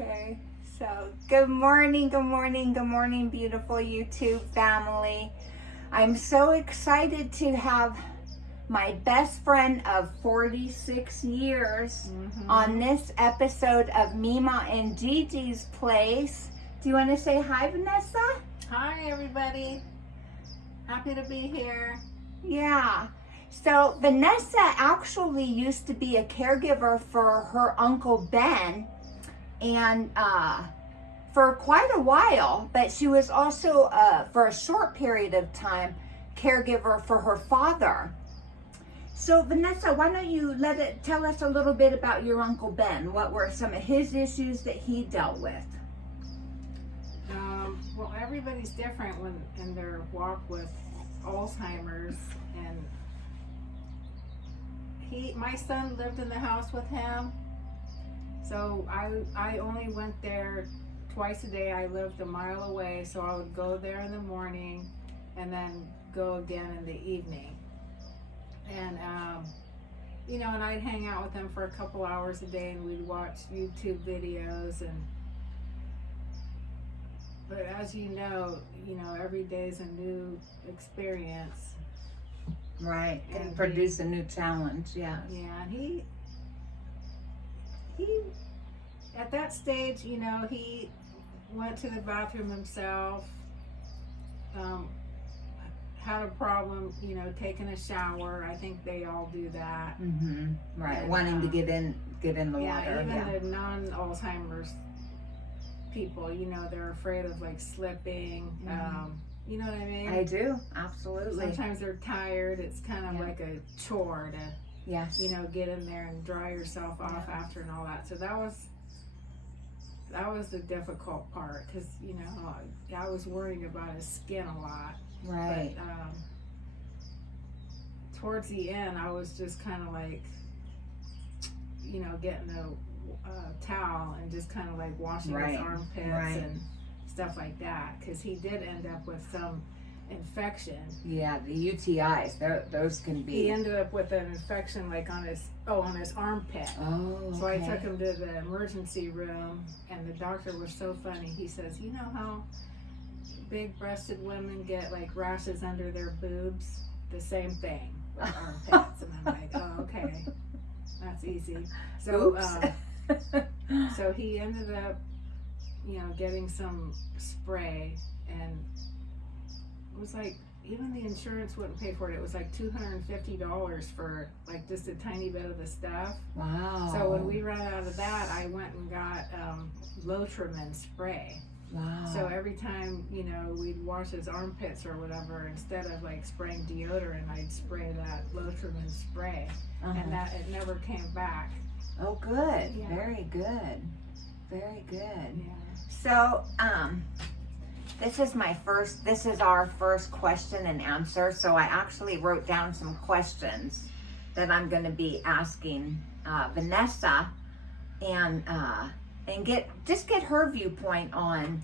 Okay, so good morning, beautiful YouTube family. I'm so excited to have my best friend of 46 years on this episode of Meema&Gigi'sPlace. Do you want to say hi, Vanessa? Hi, everybody. Happy to be here. Yeah. So Vanessa actually used to be a caregiver for her Uncle Ben, and for quite a while, but she was also, for a short period of time, caregiver for her father. So Vanessa, why don't you tell us a little bit about your Uncle Ben? What were some of his issues that he dealt with? Well, everybody's different in their walk with Alzheimer's, and my son lived in the house with him, so I only went there twice a day. I lived a mile away, so I would go there in the morning and then go again in the evening. And and I'd hang out with him for a couple hours a day, and we'd watch YouTube videos. But as you know, every day is a new experience. Right, and produce a new challenge. Yeah. Yeah, and he at that stage, he went to the bathroom himself. Had a problem, taking a shower. I think they all do that. Right, and, wanting to get in the water. Even the non-Alzheimer's people, they're afraid of like slipping. You know what I mean? I do, absolutely. Sometimes they're tired. It's kind of like a chore to, get in there and dry yourself off after and all that. So that was the difficult part, because I was worrying about his skin a lot. Right. But towards the end, I was just kind of like, getting a towel and just kind of like washing his armpits and stuff like that, because he did end up with some infection. Yeah, the UTIs, those can be. He ended up with an infection like on his armpit. Oh, okay. So I took him to the emergency room, and the doctor was so funny. He says, "You know how big-breasted women get like rashes under their boobs? The same thing with armpits." And I'm like, "Oh, okay, that's easy." So, so he ended up, getting some spray, and it was like, even the insurance wouldn't pay for it. It was like $250 for like just a tiny bit of the stuff. Wow. So when we ran out of that, I went and got Lotrimin spray. Wow. So every time, we'd wash his armpits or whatever, instead of like spraying deodorant, I'd spray that Lotrimin spray. And that, it never came back. Oh, good. Yeah. Very good. Very good. Yeah. So, this is our first question and answer. So I actually wrote down some questions that I'm going to be asking Vanessa, and get her viewpoint on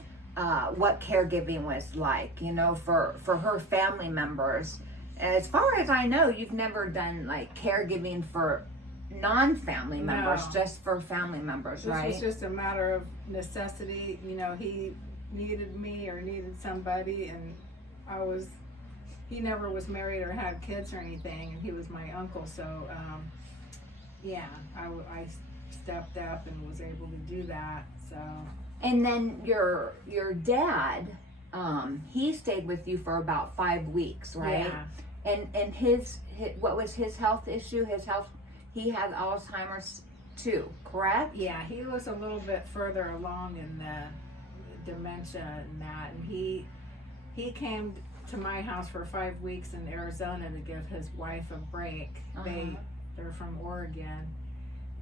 what caregiving was like, for her family members. As far as I know, you've never done like caregiving for non-family members, just for family members, right? This was just a matter of necessity. He needed me or needed somebody, and he never was married or had kids or anything, and he was my uncle. So, I stepped up and was able to do that. So. And then your dad, he stayed with you for about 5 weeks, right? Yeah. And his what was his health issue? He had Alzheimer's too, correct? Yeah, he was a little bit further along in the dementia and that, and he came to my house for 5 weeks in Arizona to give his wife a break. They're from Oregon,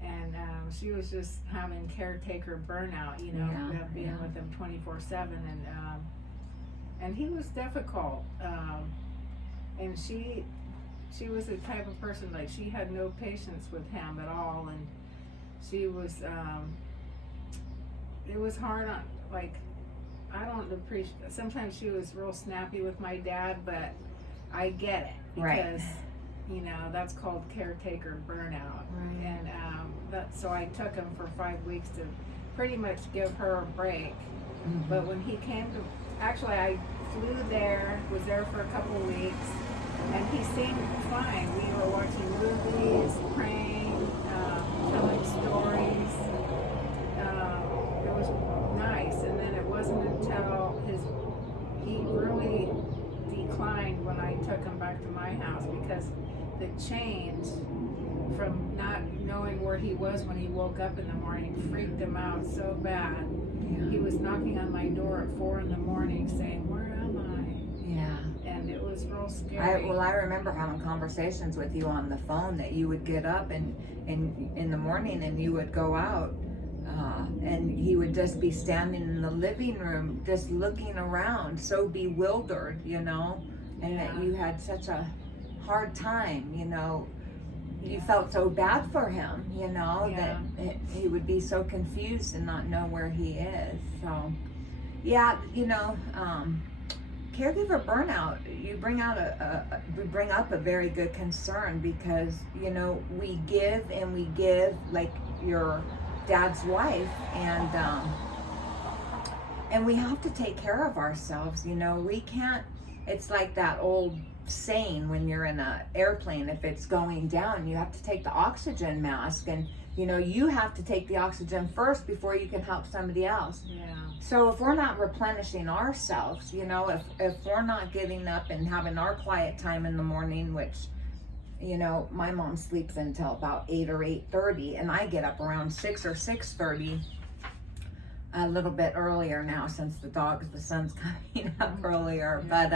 and she was just having caretaker burnout, being with him 24/7, and he was difficult, and she was the type of person, like, she had no patience with him at all, and she was it was hard on, like, I don't appreciate, sometimes she was real snappy with my dad, but I get it, because that's called caretaker burnout. And so I took him for 5 weeks to pretty much give her a break. But when he came to, actually I flew there, was there for a couple of weeks, and he seemed fine. We were watching movies, praying, telling stories. It was nice. And then it wasn't until he really declined when I took him back to my house, because the change from not knowing where he was when he woke up in the morning freaked him out so bad. Yeah. He was knocking on my door at 4 a.m. saying, "Where am I?" Yeah. And it was real scary. I remember having conversations with you on the phone that you would get up and in the morning and you would go out, and he would just be standing in the living room just looking around, so bewildered, and that you had such a hard time, you felt so bad for him, that he would be so confused and not know where he is. So, caregiver burnout, you bring up a very good concern, because, we give and we give, like your dad's wife, and we have to take care of ourselves. We can't, it's like that old saying, when you're in an airplane, if it's going down, you have to take the oxygen mask, and you have to take the oxygen first before you can help somebody else. So if we're not replenishing ourselves, if we're not getting up and having our quiet time in the morning, which my mom sleeps until about 8 or 8:30, and I get up around 6 or 6:30, a little bit earlier now since the sun's coming up earlier, but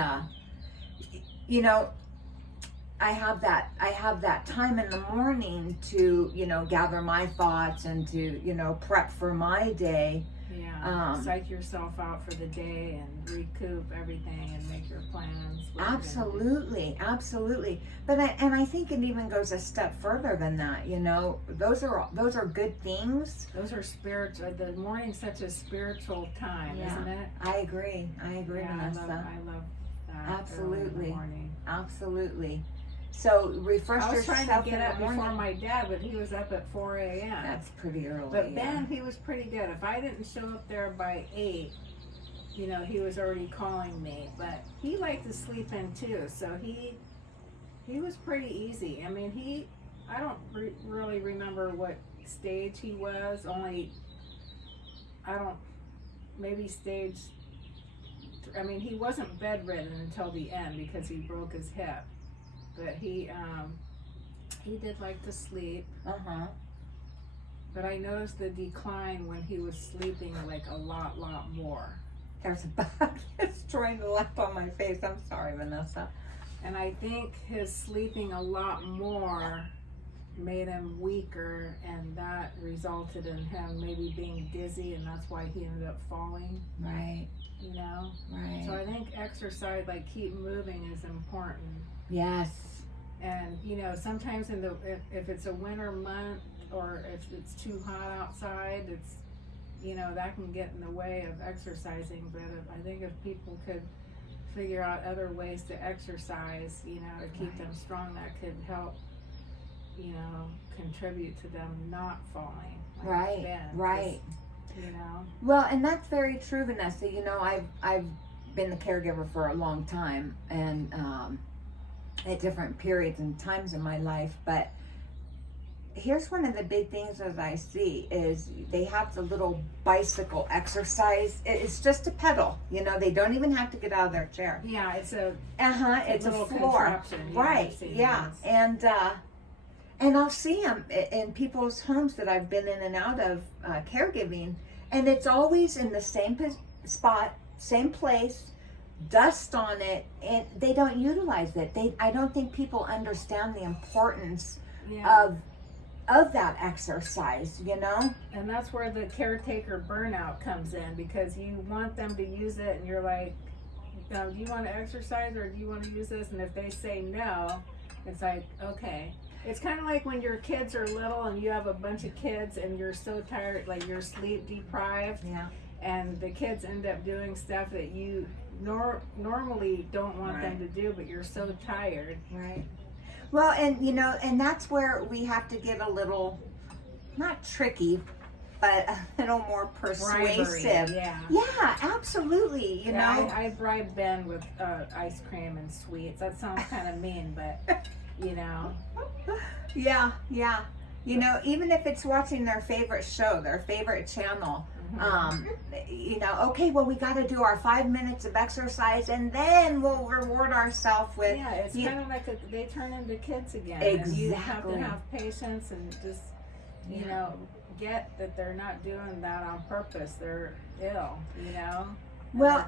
I have that time in the morning to, gather my thoughts and to, prep for my day. Psych yourself out for the day and recoup everything and make your plans. Absolutely. But I think it even goes a step further than that. Those are good things. Those are spiritual. The morning's such a spiritual time, isn't it? I agree, Vanessa. I love that. Absolutely. Morning. Absolutely. So refresh yourself. I was trying to get up before my dad, but he was up at 4 a.m. That's pretty early. But Ben, he was pretty good. If I didn't show up there by 8, he was already calling me. But he liked to sleep in too, so he was pretty easy. I mean, I don't really remember what stage he was. Maybe stage. I mean, he wasn't bedridden until the end because he broke his hip. But he did like to sleep. But I noticed the decline when he was sleeping like a lot more. There's a bug that's trying to land on my face. I'm sorry, Vanessa. And I think his sleeping a lot more made him weaker, and that resulted in him maybe being dizzy, and that's why he ended up falling. Right. Right. So I think exercise, like keep moving, is important. Yes. And sometimes if it's a winter month or if it's too hot outside, it's that can get in the way of exercising. But I think if people could figure out other ways to exercise, to keep them strong, that could help contribute to them not falling. Like Right. Well, and that's very true, Vanessa. I've been the caregiver for a long time, and at different periods and times in my life, but here's one of the big things that I see is they have the little bicycle exercise. It's just a pedal, they don't even have to get out of their chair. Yeah, it's a floor. Right. Yeah. And I'll see them in people's homes that I've been in and out of caregiving, and it's always in the same spot, same place, dust on it, and they don't utilize it. I don't think people understand the importance of that exercise, And that's where the caretaker burnout comes in, because you want them to use it, and you're like, do you want to exercise or do you want to use this? And if they say no, it's like, okay. It's kind of like when your kids are little and you have a bunch of kids and you're so tired, like you're sleep deprived. Yeah. And the kids end up doing stuff that you normally don't want them to do, but you're so tired. Right. Well, and and that's where we have to get a little, not tricky, but a little more persuasive. Bribery, yeah. Yeah, absolutely. You know, I bribed Ben with ice cream and sweets. That sounds kind of mean, but you know. Yeah. You know, even if it's watching their favorite show, their favorite channel, you know, okay, well, we got to do our 5 minutes of exercise and then we'll reward ourselves with. Yeah, it's kind of like they turn into kids again. Exactly. And you have to have patience and just, you know, get that they're not doing that on purpose. They're ill, you know. Well,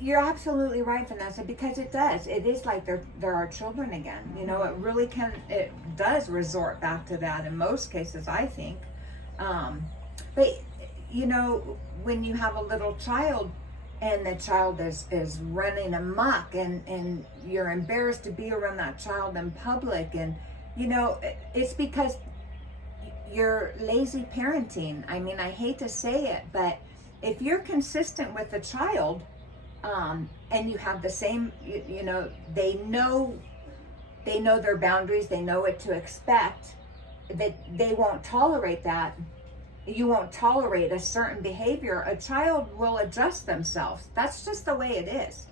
you're absolutely right, Vanessa, because it does. It is like they're our children again. You know, it really it does resort back to that in most cases, I think. But, you know, when you have a little child and the child is running amok and you're embarrassed to be around that child in public, and, you know, it's because you're lazy parenting. I mean, I hate to say it, but if you're consistent with the child, and you have the same, you know, they know their boundaries, they know what to expect, that they won't tolerate that. You won't tolerate a certain behavior. A child will adjust themselves. That's just the way it is.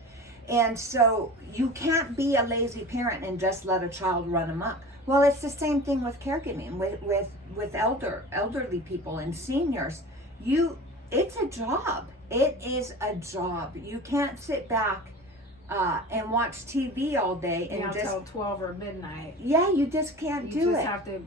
And so you can't be a lazy parent and just let a child run amok. Well, it's the same thing with caregiving, with elderly people and seniors. It's a job. It is a job. You can't sit back and watch TV all day and just till 12 or midnight. Yeah, you just can't do it. You just have to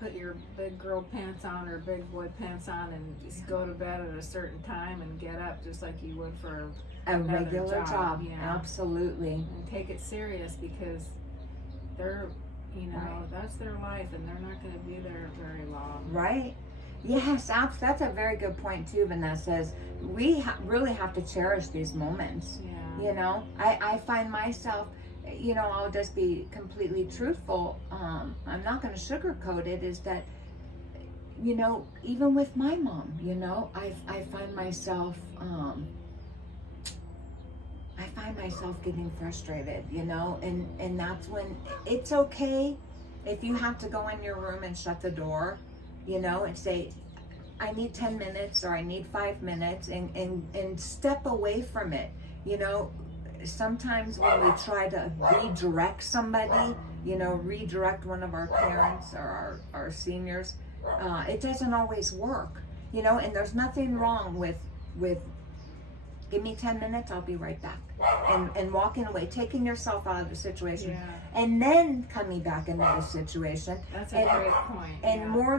put your big girl pants on or big boy pants on and just go to bed at a certain time and get up just like you would for a regular job. You know? Absolutely. And take it serious because they're, you know, that's their life and they're not going to be there very long. Right. Yes, that's a very good point too, Vanessa. Is we really have to cherish these moments. Yeah. You know, I find myself, you know, I'll just be completely truthful. I'm not going to sugarcoat it. Is that, you know, even with my mom, you know, I find myself getting frustrated. You know, and that's when it's okay if you have to go in your room and shut the door. You know, and say, I need 10 minutes or I need 5 minutes and step away from it. You know, sometimes when we try to redirect somebody, you know, redirect one of our parents or our seniors, it doesn't always work, you know, and there's nothing wrong with give me 10 minutes, I'll be right back. And walking away, taking yourself out of the situation, and then coming back into the situation. That's a great point. And more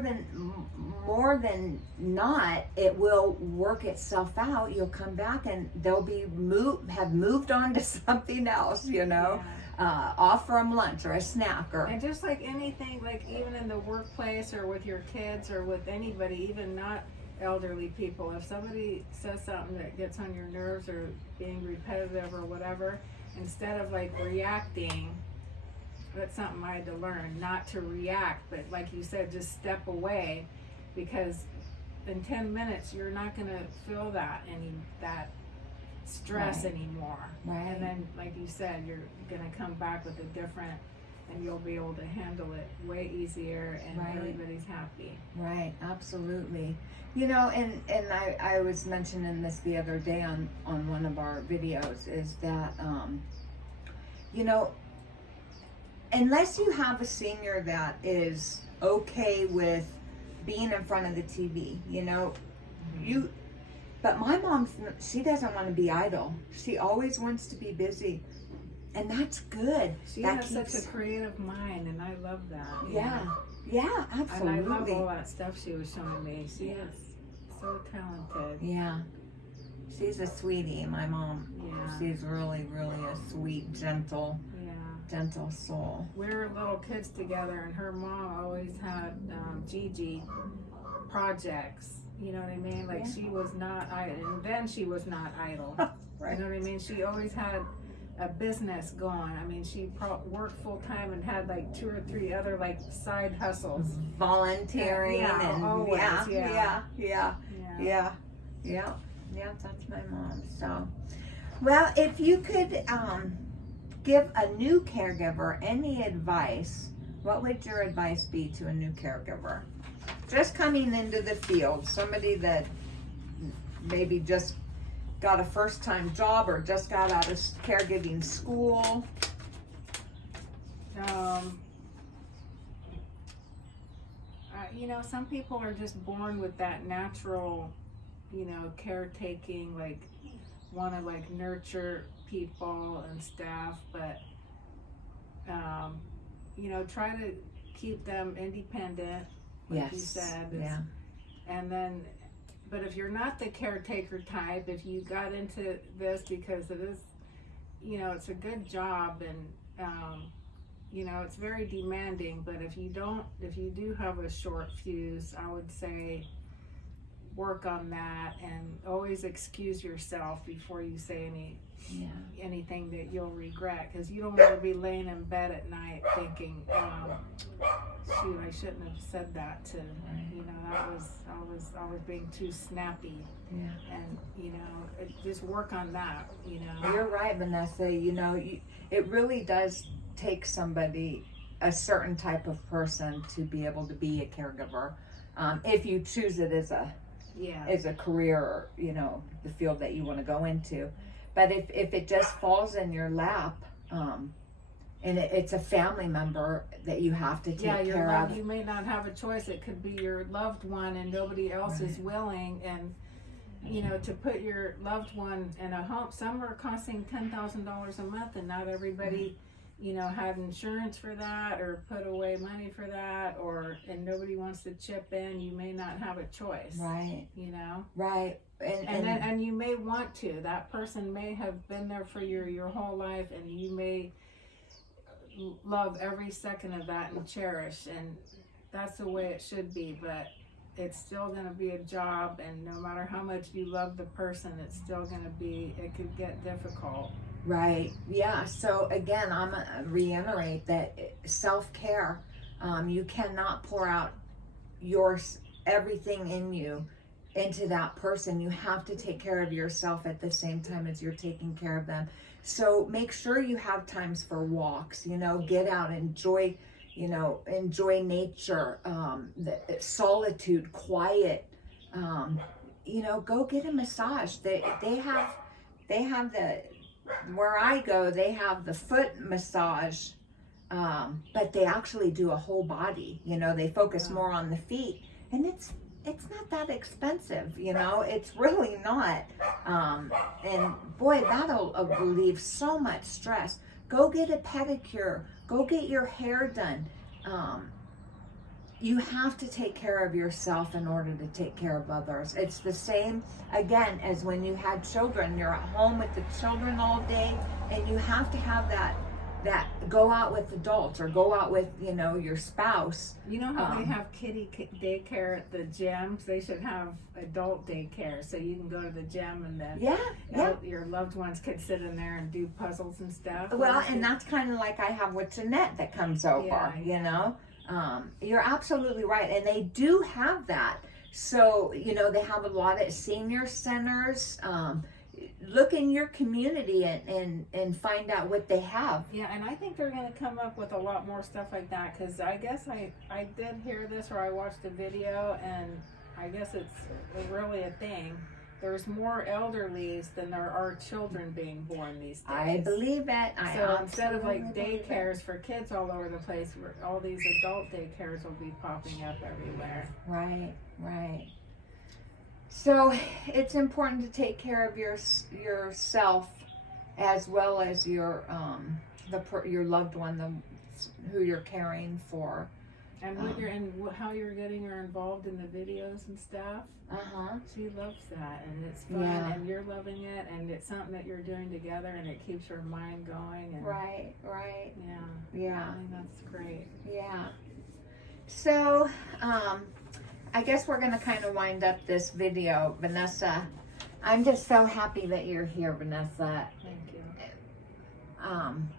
than not, it will work itself out. You'll come back and they'll be have moved on to something else, you know, offer them lunch or a snack and just like anything, like even in the workplace or with your kids or with anybody, even not elderly people, if somebody says something that gets on your nerves or being repetitive or whatever, instead of like reacting, that's something I had to learn, not to react, but like you said, just step away, because in 10 minutes you're not going to feel that stress anymore. Right. And then like you said, you're going to come back with a different, and you'll be able to handle it way easier, and everybody's happy. Right, absolutely. You know, and I was mentioning this the other day on one of our videos, is that, you know, unless you have a senior that is okay with being in front of the TV, you know, but my mom, she doesn't want to be idle. She always wants to be busy. And that's good. She has such a creative mind, and I love that. Yeah, absolutely. And I love all that stuff she was showing me. She is so talented. Yeah. She's a sweetie, my mom. Yeah. She's really, really a sweet, gentle soul. We were little kids together, and her mom always had Gigi projects. You know what I mean? Like she was not idle, and then she was not idle. Right. You know what I mean? She always had a business going. I mean, she worked full time and had like 2 or 3 other like side hustles, volunteering, and always, that's my mom. So, well, if you could give a new caregiver any advice, what would your advice be to a new caregiver? just coming into the field, somebody that maybe just got a first-time job or just got out of caregiving school? You know, some people are just born with that natural, you know, caretaking, like want to like nurture people and stuff, but you know, try to keep them independent, like you said. And then, but if you're not the caretaker type, if you got into this because it is, you know, it's a good job and you know, it's very demanding, but if you do have a short fuse, I would say work on that and always excuse yourself before you say anything that you'll regret, because you don't want to be laying in bed at night thinking, shoot, I shouldn't have said that to, you know, I was being too snappy. And you know, just work on that, you know. You're right, Vanessa. You know, it really does take somebody, a certain type of person, to be able to be a caregiver, if you choose it as a career, or, you know, the field that you want to go into. But if it just falls in your lap, and it's a family member that you have to take care of. You may not have a choice. It could be your loved one and nobody else is willing, and you know, to put your loved one in a home. Some are costing $10,000 a month, and not everybody, you know, had insurance for that or put away money for that, and nobody wants to chip in. You may not have a choice, right? You know, right. And you may want to. That person may have been there for your whole life, and you may love every second of that and cherish, and that's the way it should be. But it's still going to be a job, and no matter how much you love the person, it's still going to be, it could get difficult. Right. Yeah. So again, I'm going to reiterate that self-care, you cannot pour out everything in you into that person. You have to take care of yourself at the same time as you're taking care of them. So make sure you have times for walks, you know, get out, enjoy nature, the solitude, quiet, you know, go get a massage. They have where I go, they have the foot massage, but they actually do a whole body, you know, they focus more on the feet, and it's not that expensive, you know, it's really not. And boy, that'll relieve so much stress. Go get a pedicure, go get your hair done. You have to take care of yourself in order to take care of others. It's the same, again, as when you had children. You're at home with the children all day, and you have to have that go out with adults, or go out with, you know, your spouse. You know how they have kiddie daycare at the gyms? They should have adult daycare, so you can go to the gym and then your loved ones could sit in there and do puzzles and stuff. Well, and that's kind of like I have with Jeanette that comes over, you know. You're absolutely right, and they do have that. So, you know, they have a lot at senior centers. Look in your community and find out what they have. Yeah, and I think they're going to come up with a lot more stuff like that, because I guess I did hear this, or I watched a video, and I guess it's really a thing. There's more elderlies than there are children being born these days. I believe it. So instead of like daycares for kids all over the place, all these adult daycares will be popping up everywhere. Right, right. So it's important to take care of yourself, as well as your loved one, who you're caring for. And how you're getting her involved in the videos and stuff. She loves that, and it's fun, and you're loving it, and it's something that you're doing together, and it keeps her mind going. And right. Yeah. I think that's great. Yeah. So, I guess we're going to kind of wind up this video, Vanessa. I'm just so happy that you're here, Vanessa. Thank you.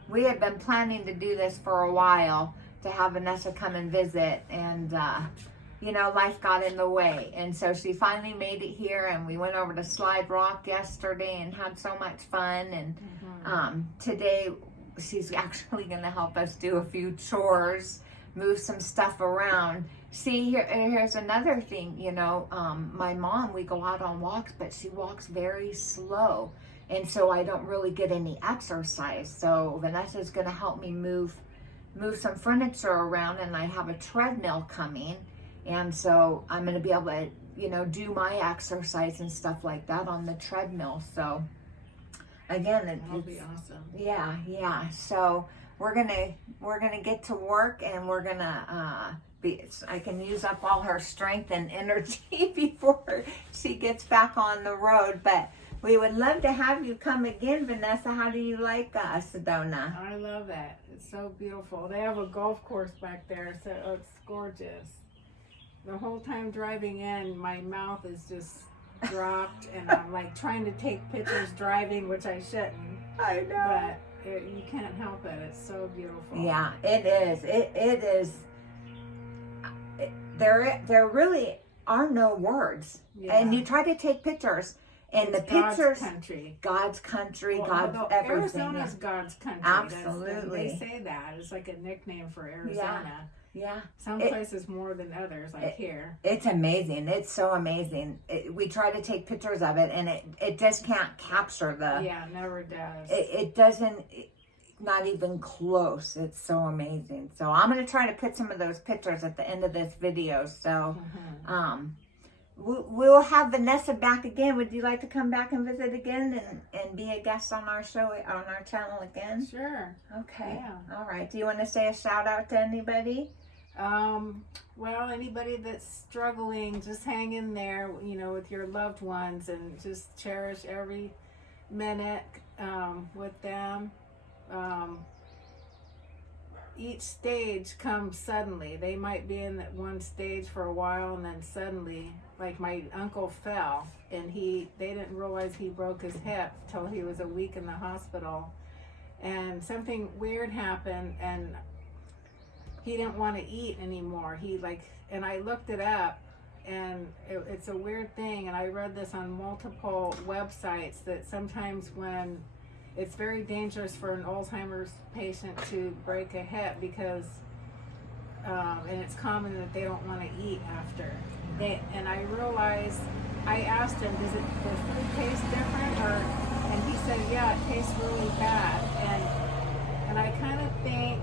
We had been planning to do this for a while, to have Vanessa come and visit, and you know, life got in the way, and so she finally made it here, and we went over to Slide Rock yesterday and had so much fun, and today she's actually going to help us do a few chores, move some stuff around. See, here's another thing, you know, my mom, we go out on walks, but she walks very slow. And so I don't really get any exercise. So Vanessa's going to help me move some furniture around, and I have a treadmill coming. And so I'm going to be able to, you know, do my exercise and stuff like that on the treadmill. So again, that'll be awesome. Yeah. So we're gonna get to work, and we're gonna I can use up all her strength and energy before she gets back on the road. But we would love to have you come again, Vanessa. How do you like Sedona? I love that. It's so beautiful. They have a golf course back there, so it's gorgeous. The whole time driving in, my mouth is just dropped, and I'm like trying to take pictures driving, which I shouldn't. I know. But you can't help it. It's so beautiful. Yeah, it is. It is. There really are no words. Yeah. And you try to take pictures, and it's the pictures. God's country, God's everything. Arizona's God's country. Absolutely. They say that. It's like a nickname for Arizona. Yeah. Some places more than others, like here. It's amazing. It's so amazing. We try to take pictures of it, and it just can't capture the... Yeah, it never does. It doesn't... Not even close. It's so amazing. So I'm going to try to put some of those pictures at the end of this video. So we'll have Vanessa back again. Would you like to come back and visit again and be a guest on our show, on our channel again? Sure. Okay. Yeah. All right. Do you want to say a shout out to anybody? Well, anybody that's struggling, just hang in there, you know, with your loved ones, and just cherish every minute with them. Each stage comes suddenly. They might be in that one stage for a while, and then suddenly, like my uncle fell, and they didn't realize he broke his hip till he was a week in the hospital, and something weird happened, and he didn't want to eat anymore. And I looked it up, and it's a weird thing, and I read this on multiple websites, that sometimes when it's very dangerous for an Alzheimer's patient to break a hip, because and it's common that they don't want to eat after. And I realized, I asked him, does food taste different? And he said, yeah, it tastes really bad. And I kind of think,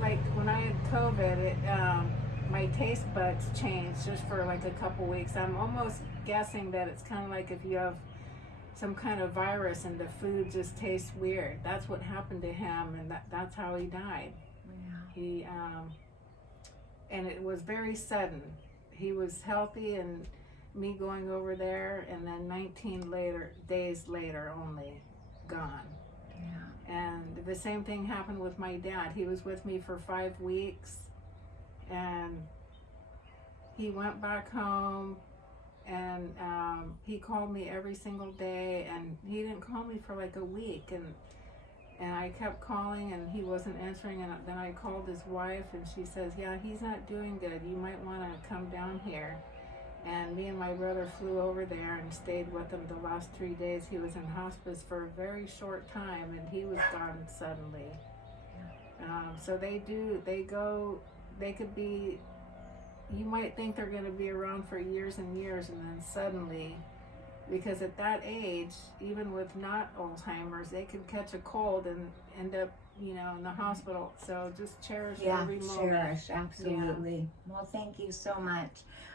like when I had COVID, my taste buds changed just for like a couple weeks. I'm almost guessing that it's kind of like if you have some kind of virus and the food just tastes weird. That's what happened to him, and that's how he died. Yeah. And it was very sudden. He was healthy, and me going over there, and then 19 days later only, gone. Yeah. And the same thing happened with my dad. He was with me for 5 weeks, and he went back home, and he called me every single day, and he didn't call me for like a week, and I kept calling, and he wasn't answering, and then I called his wife, and she says, yeah, he's not doing good, you might want to come down here. And me and my brother flew over there and stayed with him the last 3 days. He was in hospice for a very short time, and he was gone suddenly. So they could be, you might think they're going to be around for years and years, and then suddenly, because at that age, even with not Alzheimer's, they could catch a cold and end up, you know, in the hospital. So just cherish every moment. Cherish, absolutely. Yeah. Well, thank you so much.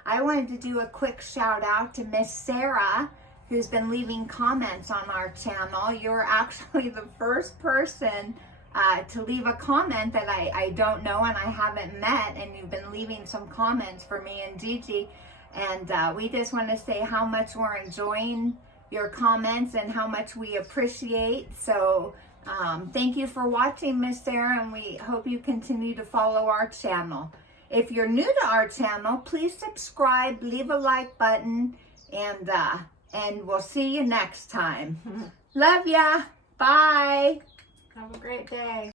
I wanted to do a quick shout out to Miss Sarah, who's been leaving comments on our channel. You're actually the first person to leave a comment that I don't know and I haven't met, and you've been leaving some comments for me and Gigi, and we just want to say how much we're enjoying your comments and how much we appreciate. So thank you for watching, Miss Sarah, and we hope you continue to follow our channel. If you're new to our channel, please subscribe, leave a like button, and we'll see you next time. Love ya. Bye. Have a great day.